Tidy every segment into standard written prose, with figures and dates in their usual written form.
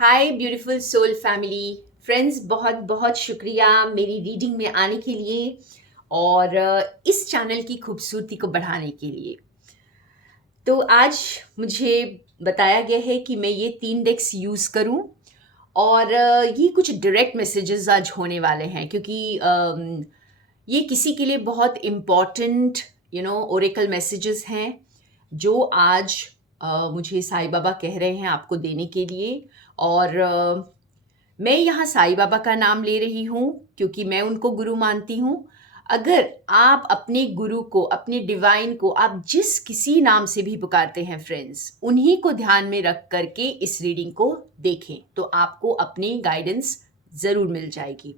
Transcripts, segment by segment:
हाय beautiful soul family friends, बहुत बहुत शुक्रिया मेरी रीडिंग में आने के लिए और इस चैनल की खूबसूरती को बढ़ाने के लिए। तो आज मुझे बताया गया है कि मैं ये 3 डेक्स यूज़ करूं और ये कुछ डायरेक्ट मैसेजेस आज होने वाले हैं क्योंकि ये किसी के लिए बहुत इम्पॉर्टेंट ओरेकल मैसेजेस हैं जो आज मुझे साईं बाबा कह रहे हैं आपको देने के लिए। और मैं यहाँ साईं बाबा का नाम ले रही हूँ क्योंकि मैं उनको गुरु मानती हूँ। अगर आप अपने गुरु को, अपने डिवाइन को आप जिस किसी नाम से भी पुकारते हैं फ्रेंड्स, उन्हीं को ध्यान में रख करके इस रीडिंग को देखें तो आपको अपनी गाइडेंस ज़रूर मिल जाएगी।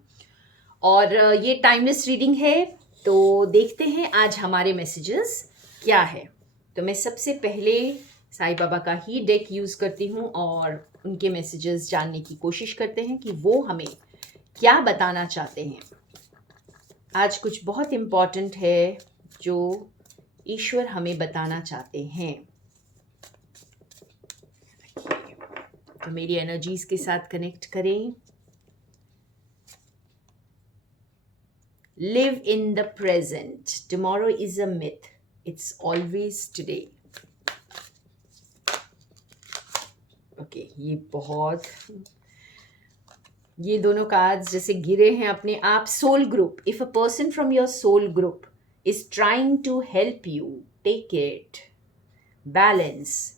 और ये टाइमलेस रीडिंग है, तो देखते हैं आज हमारे मैसेजेस क्या है। तो मैं सबसे पहले साईं बाबा का ही डेक यूज़ करती हूँ और उनके मैसेजेस जानने की कोशिश करते हैं कि वो हमें क्या बताना चाहते हैं। आज कुछ बहुत इम्पॉर्टेंट है जो ईश्वर हमें बताना चाहते हैं। तो मेरी एनर्जीज के साथ कनेक्ट करें। Live in the present, tomorrow is a myth, it's always today. Okay, ये दोनों कार्ड्स जैसे गिरे हैं अपने आप। Soul group, if a person from your soul group is trying to help you, take it. Balance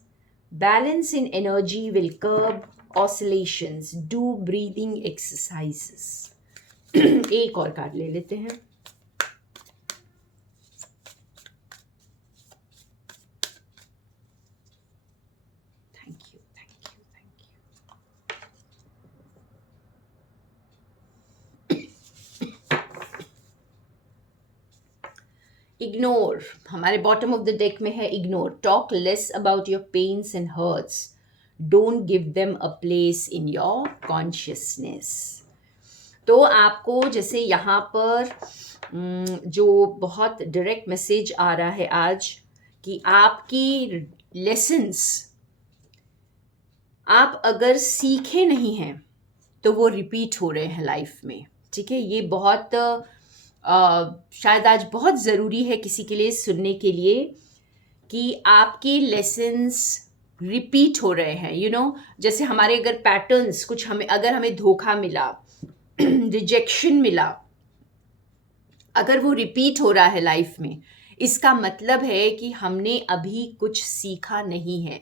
in energy will curb oscillations, do breathing exercises. एक और card ले लेते हैं। Thank you, thank you, thank you. Ignore, हमारे bottom of the deck में है ignore. Talk less about your pains and hurts, don't give them a place in your consciousness. तो आपको जैसे यहाँ पर जो बहुत डायरेक्ट मैसेज आ रहा है आज कि आपकी लेसन्स आप अगर सीखे नहीं हैं तो वो रिपीट हो रहे हैं लाइफ में। ठीक है, ये बहुत शायद आज बहुत ज़रूरी है किसी के लिए सुनने के लिए कि आपके लेसन्स रिपीट हो रहे हैं। जैसे हमारे अगर पैटर्न्स कुछ, अगर हमें धोखा मिला, रिजेक्शन मिला, अगर वो रिपीट हो रहा है लाइफ में, इसका मतलब है कि हमने अभी कुछ सीखा नहीं है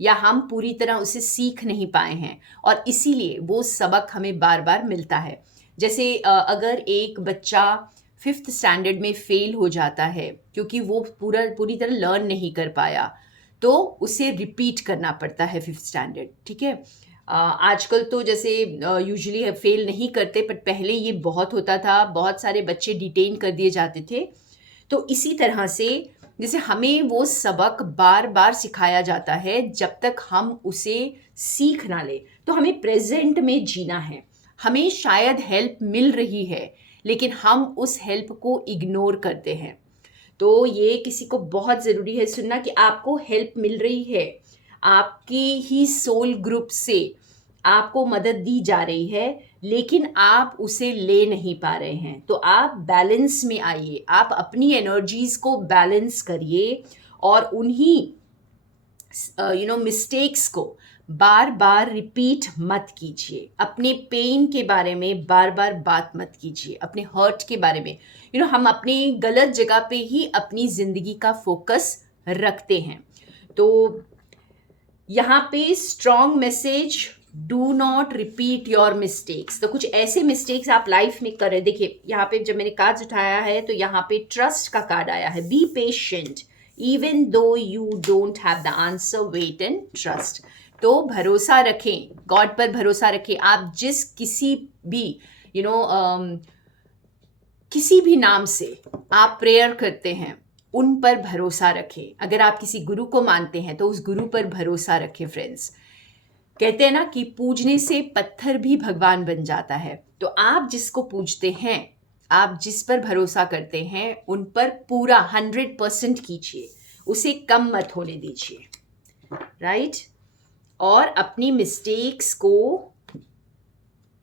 या हम पूरी तरह उसे सीख नहीं पाए हैं और इसीलिए वो सबक हमें बार बार मिलता है। जैसे अगर एक बच्चा 5th स्टैंडर्ड में फेल हो जाता है क्योंकि वो पूरी तरह लर्न नहीं कर पाया, तो उसे रिपीट करना पड़ता है 5th स्टैंडर्ड। ठीक है, आजकल तो जैसे यूजुअली फेल नहीं करते, पर पहले ये बहुत होता था, बहुत सारे बच्चे डिटेन कर दिए जाते थे। तो इसी तरह से जैसे हमें वो सबक बार बार सिखाया जाता है, जब तक हम उसे सीख ना ले तो हमें प्रेजेंट में जीना है। हमें शायद हेल्प मिल रही है लेकिन हम उस हेल्प को इग्नोर करते हैं। तो ये किसी को बहुत ज़रूरी है सुनना कि आपको हेल्प मिल रही है, आपकी ही सोल ग्रुप से आपको मदद दी जा रही है, लेकिन आप उसे ले नहीं पा रहे हैं। तो आप बैलेंस में आइए, आप अपनी एनर्जीज को बैलेंस करिए और उन्हीं मिस्टेक्स को बार बार रिपीट मत कीजिए। अपने पेन के बारे में बार बार बात मत कीजिए, अपने हर्ट के बारे में। हम अपनी गलत जगह पे ही अपनी ज़िंदगी का फोकस रखते हैं। तो यहाँ पे strong message, do not repeat your mistakes. तो कुछ ऐसे मिस्टेक्स आप लाइफ में कर रहे, देखिए यहाँ पे जब मैंने कार्ड उठाया है तो यहाँ पे ट्रस्ट का कार्ड आया है। Be patient even though you don't have the answer, wait and trust. तो भरोसा रखें, गॉड पर भरोसा रखें। आप जिस किसी भी किसी भी नाम से आप प्रेयर करते हैं उन पर भरोसा रखें। अगर आप किसी गुरु को मानते हैं तो उस गुरु पर भरोसा रखें फ्रेंड्स। कहते हैं ना कि पूजने से पत्थर भी भगवान बन जाता है। तो आप जिसको पूजते हैं, आप जिस पर भरोसा करते हैं, उन पर पूरा 100% कीजिए, उसे कम मत होने दीजिए। राइट? और अपनी मिस्टेक्स को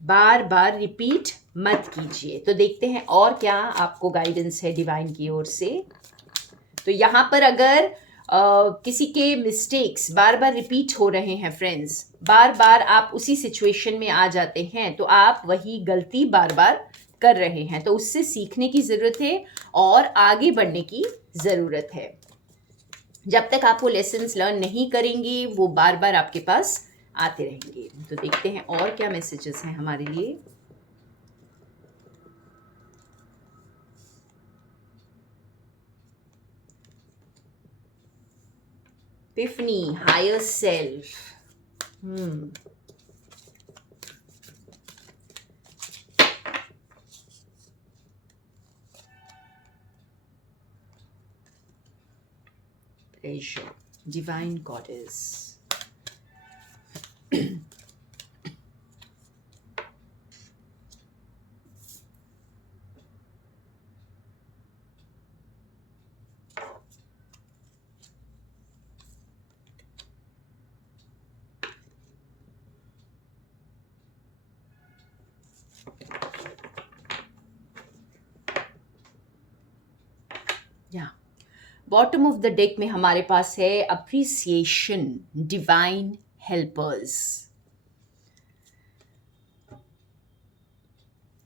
बार बार रिपीट मत कीजिए। तो देखते हैं और क्या आपको गाइडेंस है डिवाइन की ओर से। तो यहाँ पर अगर किसी के मिस्टेक्स बार बार रिपीट हो रहे हैं फ्रेंड्स, बार बार आप उसी सिचुएशन में आ जाते हैं, तो आप वही गलती बार बार कर रहे हैं, तो उससे सीखने की ज़रूरत है और आगे बढ़ने की ज़रूरत है। जब तक आप वो लेसन्स लर्न नहीं करेंगे वो बार बार आपके पास आते रहेंगे। तो देखते हैं और क्या मैसेजेस हैं हमारे लिए। Epiphany, higher self. Pleasure, divine goddess. या बॉटम ऑफ द डेक में हमारे पास है अप्रिसिएशन, डिवाइन हेल्पर्स।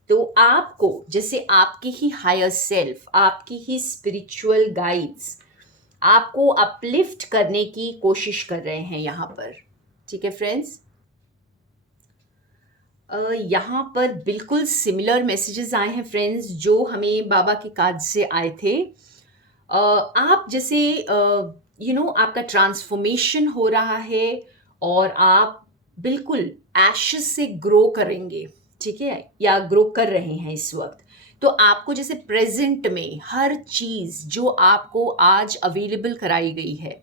तो आपको जैसे आपके ही हायर सेल्फ, आपकी ही स्पिरिचुअल गाइड्स आपको अपलिफ्ट करने की कोशिश कर रहे हैं यहाँ पर। ठीक है फ्रेंड्स, यहाँ पर बिल्कुल सिमिलर मैसेजेस आए हैं फ्रेंड्स जो हमें बाबा के कार्ड से आए थे। आप जैसे आपका ट्रांसफॉर्मेशन हो रहा है और आप बिल्कुल एशेस से ग्रो करेंगे, ठीक है, या ग्रो कर रहे हैं इस वक्त। तो आपको जैसे प्रेजेंट में हर चीज़ जो आपको आज अवेलेबल कराई गई है,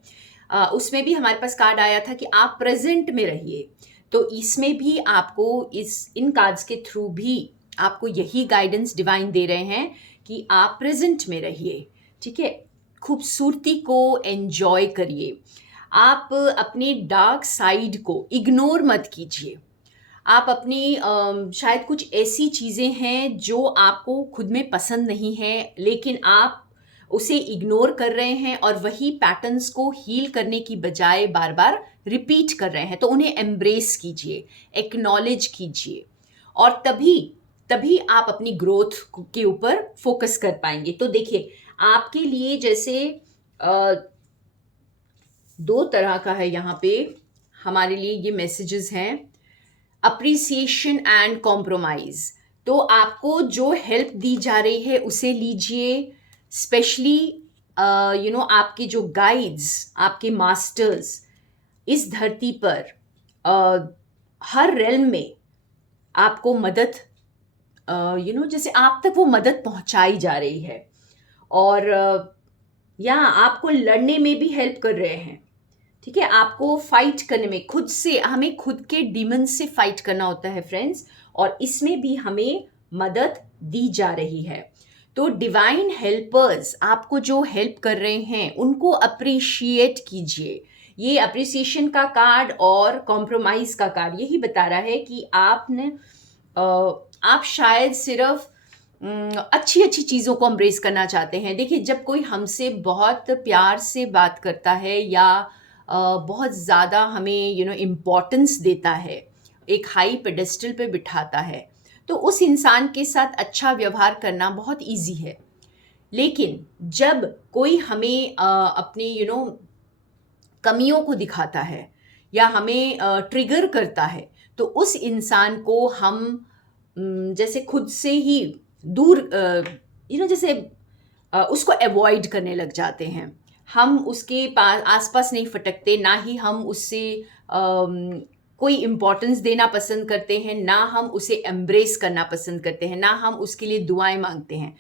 उसमें भी हमारे पास कार्ड आया था कि आप प्रेजेंट में रहिए। तो इसमें भी आपको इन कार्ड्स के थ्रू भी आपको यही गाइडेंस डिवाइन दे रहे हैं कि आप प्रेजेंट में रहिए, ठीक है, खूबसूरती को एंजॉय करिए। आप अपने डार्क साइड को इग्नोर मत कीजिए। आप अपनी शायद कुछ ऐसी चीज़ें हैं जो आपको खुद में पसंद नहीं है, लेकिन आप उसे इग्नोर कर रहे हैं और वही पैटर्न्स को हील करने की बजाय बार बार रिपीट कर रहे हैं। तो उन्हें एम्ब्रेस कीजिए, एक्नॉलेज कीजिए, और तभी तभी आप अपनी ग्रोथ के ऊपर फोकस कर पाएंगे। तो देखिए, आपके लिए जैसे दो तरह का है यहाँ पे हमारे लिए ये मैसेजेस हैं, अप्रिसिएशन एंड कॉम्प्रोमाइज। तो आपको जो हेल्प दी जा रही है उसे लीजिए, स्पेशली आपके जो गाइड्स, आपके मास्टर्स इस धरती पर हर रेल्म में आपको मदद जैसे आप तक वो मदद पहुंचाई जा रही है, और आपको लड़ने में भी हेल्प कर रहे हैं, ठीक है। आपको फाइट करने में खुद से, हमें खुद के डीमन से फाइट करना होता है फ्रेंड्स, और इसमें भी हमें मदद दी जा रही है। तो डिवाइन हेल्पर्स आपको जो हेल्प कर रहे हैं उनको अप्रिशिएट कीजिए। ये अप्रिसिएशन का कार्ड और कॉम्प्रोमाइज का कार्ड यही बता रहा है कि आप शायद सिर्फ अच्छी अच्छी चीज़ों को अम्ब्रेस करना चाहते हैं। देखिए, जब कोई हमसे बहुत प्यार से बात करता है या बहुत ज़्यादा हमें इम्पोर्टेंस देता है, एक हाई पेडेस्टल पे बिठाता है, तो उस इंसान के साथ अच्छा व्यवहार करना बहुत इजी है। लेकिन जब कोई हमें अपने कमियों को दिखाता है या हमें ट्रिगर करता है, तो उस इंसान को हम जैसे खुद से ही दूर जैसे उसको अवॉइड करने लग जाते हैं। हम उसके पास आसपास नहीं फटकते, ना ही हम उससे कोई इम्पोर्टेंस देना पसंद करते हैं, ना हम उसे एम्ब्रेस करना पसंद करते हैं, ना हम उसके लिए दुआएं मांगते हैं।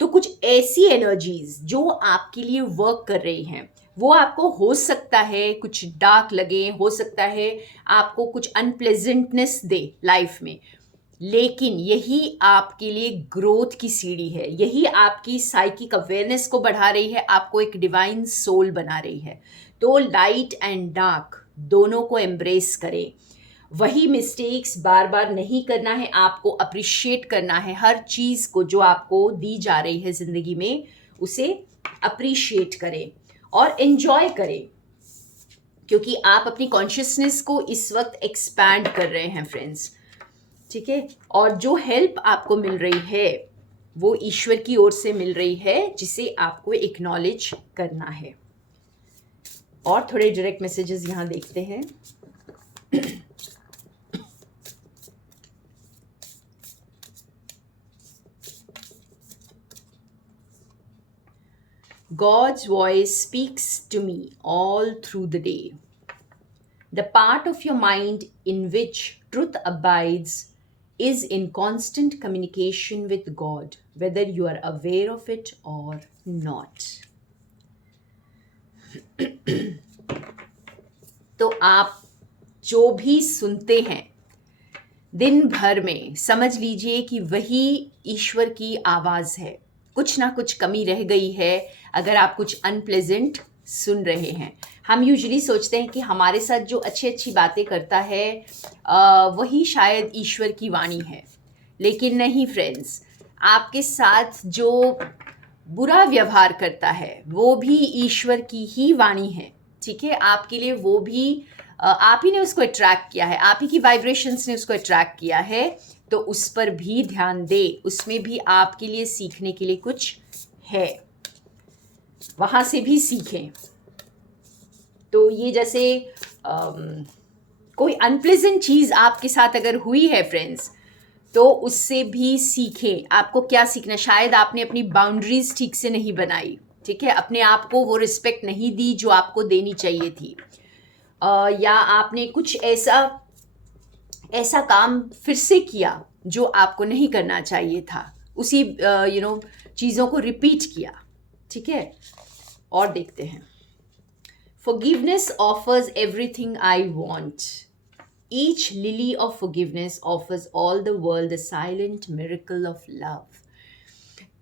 तो कुछ ऐसी एनर्जीज जो आपके लिए वर्क कर रही हैं, वो आपको हो सकता है कुछ डार्क लगे, हो सकता है आपको कुछ अनप्लेजेंटनेस दे लाइफ में, लेकिन यही आपके लिए ग्रोथ की सीढ़ी है। यही आपकी साइकिक अवेयरनेस को बढ़ा रही है, आपको एक डिवाइन सोल बना रही है। तो लाइट एंड डार्क दोनों को एम्ब्रेस करें। वही मिस्टेक्स बार बार नहीं करना है, आपको अप्रिशिएट करना है हर चीज़ को जो आपको दी जा रही है ज़िंदगी में, उसे अप्रिशिएट करें और एंजॉय करें, क्योंकि आप अपनी कॉन्शियसनेस को इस वक्त एक्सपैंड कर रहे हैं फ्रेंड्स, ठीक है। और जो हेल्प आपको मिल रही है वो ईश्वर की ओर से मिल रही है, जिसे आपको एक्नॉलेज करना है। और थोड़े डायरेक्ट मैसेजेस यहाँ देखते हैं। God's voice speaks to me all through the day. The part of your mind in which truth abides is in constant communication with God, whether you are aware of it or not. तो आप जो भी सुनते हैं दिन भर में, समझ लीजिए कि वही ईश्वर की आवाज़ है। कुछ ना कुछ कमी रह गई है अगर आप कुछ अनप्लेजेंट सुन रहे हैं। हम यूजुअली सोचते हैं कि हमारे साथ जो अच्छी अच्छी बातें करता है वही शायद ईश्वर की वाणी है, लेकिन नहीं फ्रेंड्स, आपके साथ जो बुरा व्यवहार करता है वो भी ईश्वर की ही वाणी है, ठीक है। आपके लिए वो भी आप ही ने उसको अट्रैक्ट किया है, आप ही की वाइब्रेशंस ने उसको अट्रैक्ट किया है, तो उस पर भी ध्यान दे, उसमें भी आपके लिए सीखने के लिए कुछ है, वहाँ से भी सीखें। तो ये जैसे कोई अनप्लेजेंट चीज़ आपके साथ अगर हुई है फ्रेंड्स, तो उससे भी सीखें। आपको क्या सीखना, शायद आपने अपनी बाउंड्रीज ठीक से नहीं बनाई, ठीक है, अपने आप को वो रिस्पेक्ट नहीं दी जो आपको देनी चाहिए थी, या आपने कुछ ऐसा काम फिर से किया जो आपको नहीं करना चाहिए था, उसी चीज़ों को रिपीट किया, ठीक है। और देखते हैं, Forgiveness offers everything I want. Each lily of forgiveness offers all the world the silent miracle of love.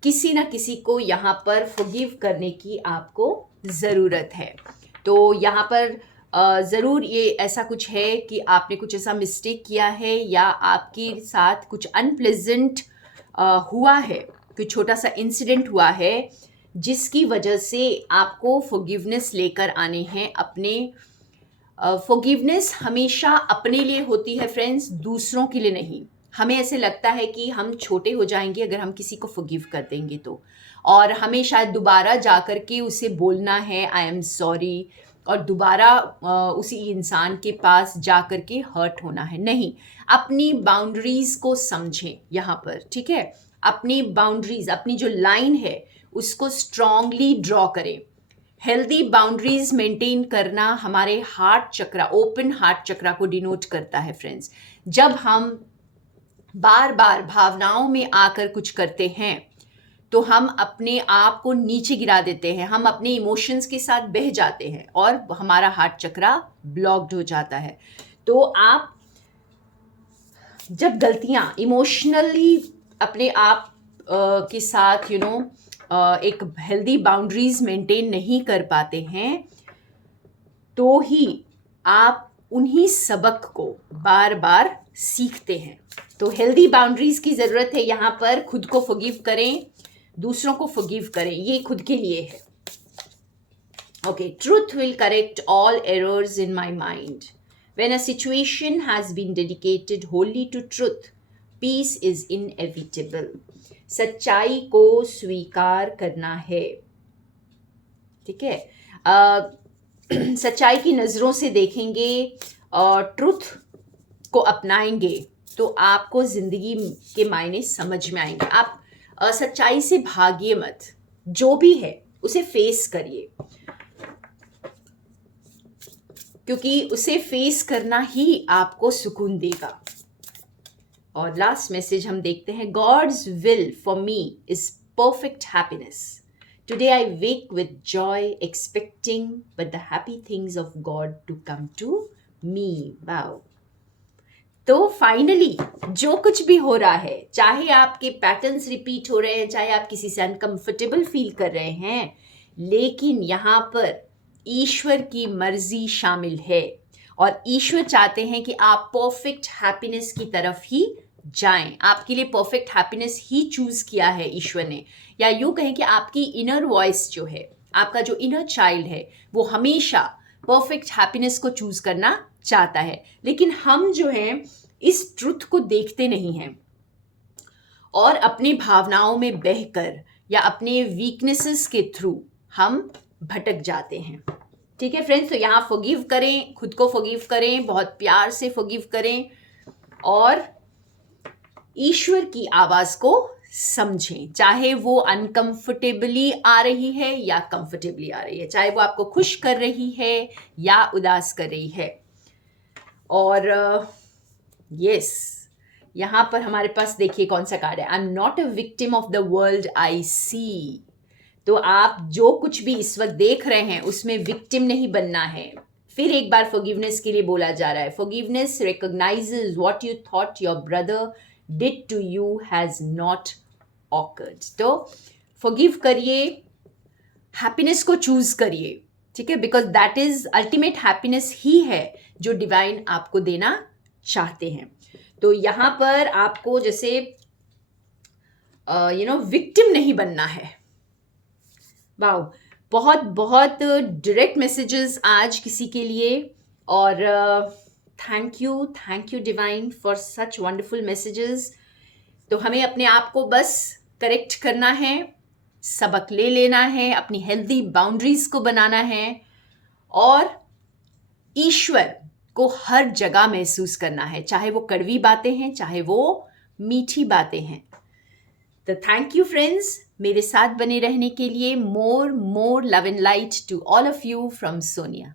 किसी ना किसी को यहाँ पर forgive करने की आपको ज़रूरत है। तो यहाँ पर ज़रूर ये ऐसा कुछ है कि आपने कुछ ऐसा मिस्टेक किया है, या आपके साथ कुछ अनप्लेजेंट हुआ है, कोई छोटा सा इंसिडेंट हुआ है जिसकी वजह से आपको फॉरगिवनेस लेकर आने हैं अपने। फॉरगिवनेस हमेशा अपने लिए होती है फ्रेंड्स, दूसरों के लिए नहीं। हमें ऐसे लगता है कि हम छोटे हो जाएंगे अगर हम किसी को फॉरगिव कर देंगे तो, और हमें शायद दोबारा जा कर के उसे बोलना है आई एम सॉरी, और दोबारा उसी इंसान के पास जा कर के हर्ट होना है। नहीं, अपनी बाउंड्रीज़ को समझें यहाँ पर, ठीक है। अपनी बाउंड्रीज़, अपनी जो लाइन है उसको स्ट्रांगली ड्रॉ करें। हेल्दी बाउंड्रीज मेंटेन करना हमारे हार्ट चक्रा, ओपन हार्ट चक्रा को डिनोट करता है फ्रेंड्स। जब हम बार बार भावनाओं में आकर कुछ करते हैं तो हम अपने आप को नीचे गिरा देते हैं, हम अपने इमोशंस के साथ बह जाते हैं और हमारा हार्ट चक्रा ब्लॉक्ड हो जाता है। तो आप जब गलतियां इमोशनली अपने आप के साथ एक हेल्दी बाउंड्रीज मेंटेन नहीं कर पाते हैं, तो ही आप उन्हीं सबक को बार बार सीखते हैं। तो हेल्दी बाउंड्रीज की ज़रूरत है यहाँ पर। खुद को फॉरगिव करें, दूसरों को फॉरगिव करें, ये खुद के लिए है। Okay, truth will correct all errors in my mind. When a situation has been dedicated wholly to truth, peace is inevitable. सच्चाई को स्वीकार करना है, ठीक है। सच्चाई की नज़रों से देखेंगे और ट्रुथ को अपनाएंगे तो आपको ज़िंदगी के मायने समझ में आएंगे। आप सच्चाई से भागिए मत, जो भी है उसे फेस करिए, क्योंकि उसे फेस करना ही आपको सुकून देगा। और लास्ट मैसेज हम देखते हैं, God's will for me is perfect happiness. Today I wake with joy expecting but the happy things of God to come to me. Wow. तो फाइनली जो कुछ भी हो रहा है, चाहे आपके पैटर्न्स रिपीट हो रहे हैं, चाहे आप किसी से अनकंफर्टेबल फील कर रहे हैं, लेकिन यहाँ पर ईश्वर की मर्जी शामिल है और ईश्वर चाहते हैं कि आप परफेक्ट हैप्पीनेस की तरफ ही जाएं। आपके लिए परफेक्ट हैप्पीनेस ही चूज किया है ईश्वर ने, या यूं कहें कि आपकी इनर वॉइस जो है, आपका जो इनर चाइल्ड है, वो हमेशा परफेक्ट हैप्पीनेस को चूज करना चाहता है। लेकिन हम जो हैं इस ट्रुथ को देखते नहीं हैं और अपनी भावनाओं में बहकर या अपने वीकनेसेस के थ्रू हम भटक जाते हैं। ठीक है फ्रेंड्स, तो यहाँ फॉरगिव करें, खुद को फॉरगिव करें, बहुत प्यार से फॉरगिव करें और ईश्वर की आवाज को समझें, चाहे वो अनकंफर्टेबली आ रही है या कंफर्टेबली आ रही है, चाहे वो आपको खुश कर रही है या उदास कर रही है। और यस, यहाँ पर हमारे पास देखिए कौन सा कार्ड है, I am not a victim of the world I see. तो आप जो कुछ भी इस वक्त देख रहे हैं उसमें विक्टिम नहीं बनना है। फिर एक बार फॉरगिवनेस के लिए बोला जा रहा है, forgiveness recognizes what you thought your brother did to you has not occurred. तो फॉरगिव करिए, हैप्पीनेस को चूज करिए, ठीक है, because that is ultimate happiness ही है जो डिवाइन आपको देना चाहते हैं। तो यहाँ पर आपको जैसे विक्टिम नहीं बनना है। वाओ, बहुत बहुत डायरेक्ट मैसेजेस आज किसी के लिए, और thank you divine for such wonderful messages. तो हमें अपने आप को बस करेक्ट करना है, सबक ले लेना है, अपनी हेल्दी बाउंड्रीज को बनाना है और ईश्वर को हर जगह महसूस करना है, चाहे वो कड़वी बातें हैं, चाहे वो मीठी बातें हैं। तो थैंक यू फ्रेंड्स, मेरे साथ बने रहने के लिए। More love and light to all of you from Sonia.